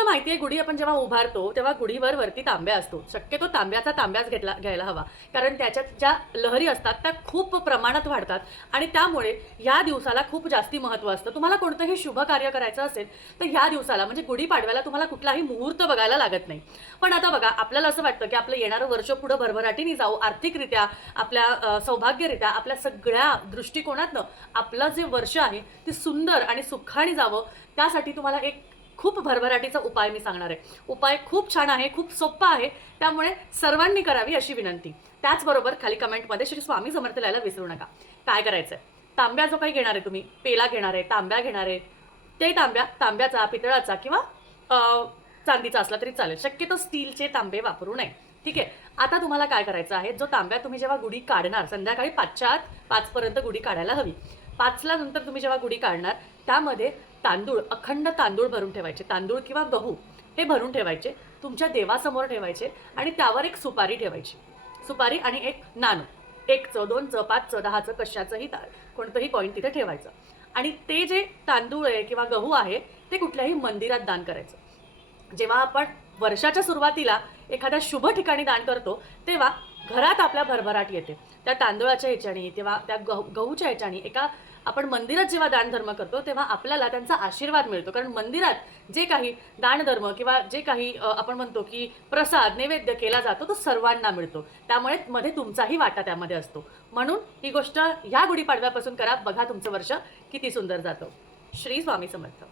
तुम्हाला माहिती आहे गुढी आपण जेव्हा उभारतो तेव्हा गुढीवर वरती तांब्या असतो. शक्यतो तांब्याचा तांब्याच घेतला घ्यायला हवा. कारण त्याच्यात ज्या लहरी असतात त्या खूप प्रमाणात वाढतात. आणि त्यामुळे ह्या दिवसाला खूप जास्ती महत्त्व असतं. तुम्हाला कोणतंही शुभ कार्य करायचं असेल तर ह्या दिवसाला म्हणजे गुढीपाडव्याला तुम्हाला कुठलाही मुहूर्त बघायला लागत नाही. पण आता बघा आपल्याला असं वाटतं की आपलं येणारं वर्ष पुढं भरभराटीने जाऊ आर्थिकरित्या आपल्या सौभाग्यरित्या आपल्या सगळ्या दृष्टिकोनातनं आपलं जे वर्ष आहे ते सुंदर आणि सुखाने जावं. त्यासाठी तुम्हाला एक खूप भरभराटीचा उपाय मी सांगणार आहे. उपाय खूप छान आहे खूप सोप्पा आहे. त्यामुळे सर्वांनी करावी अशी विनंती. त्याचबरोबर खाली कमेंटमध्ये श्री स्वामी समर्थ लिहायला विसरू नका. काय करायचं आहे तांब्या जो काही घेणार आहे तुम्ही पेला घेणार आहे तांब्या घेणार आहे ते तांब्या तांब्याचा पितळाचा किंवा चांदीचा असला तरी चालेल. शक्यतो स्टीलचे तांबे वापरू नये. ठीक आहे? आता तुम्हाला काय करायचं आहे? जो तांब्या तुम्ही जेव्हा गुढी काढणार संध्याकाळी पाचच्या आत पाचपर्यंत गुढी काढायला हवी. पाचला नंतर तुम्ही जेव्हा गुढी काढणार त्यामध्ये तांदूळ अखंड तांदूळ भरून ठेवायचे. तांदूळ किंवा गहू हे भरून ठेवायचे तुमच्या देवासमोर ठेवायचे आणि त्यावर एक सुपारी ठेवायची. सुपारी आणि एक नाणं. एक च दोन च पाच च दहाचं कशाचंही ता कोणतंही कॉईन तिथे ठेवायचं. आणि ते जे तांदूळ आहे किंवा गहू आहे ते कुठल्याही मंदिरात दान करायचं. जेव्हा आपण वर्षाच्या सुरुवातीला एखाद्या शुभ ठिकाणी दान करतो तेव्हा घरात आपल्या भरभराट येते. त्या तांदूळाच्या ह्याच्याने तेव्हा त्या गहू गहूच्या ह्याच्याने एका आपण मंदिरात जेव्हा दानधर्म करतो तेव्हा आपल्याला त्यांचा आशीर्वाद मिळतो. कारण मंदिरात जे काही दानधर्म किंवा जे काही आपण म्हणतो की प्रसाद नैवेद्य केला जातो तो सर्वांना मिळतो. त्यामुळे मध्ये तुमचाही वाटा त्यामध्ये असतो. म्हणून ही गोष्ट ह्या गुढीपाडव्यापासून करा. बघा तुमचं वर्ष किती सुंदर जातं. श्री स्वामी समर्थ.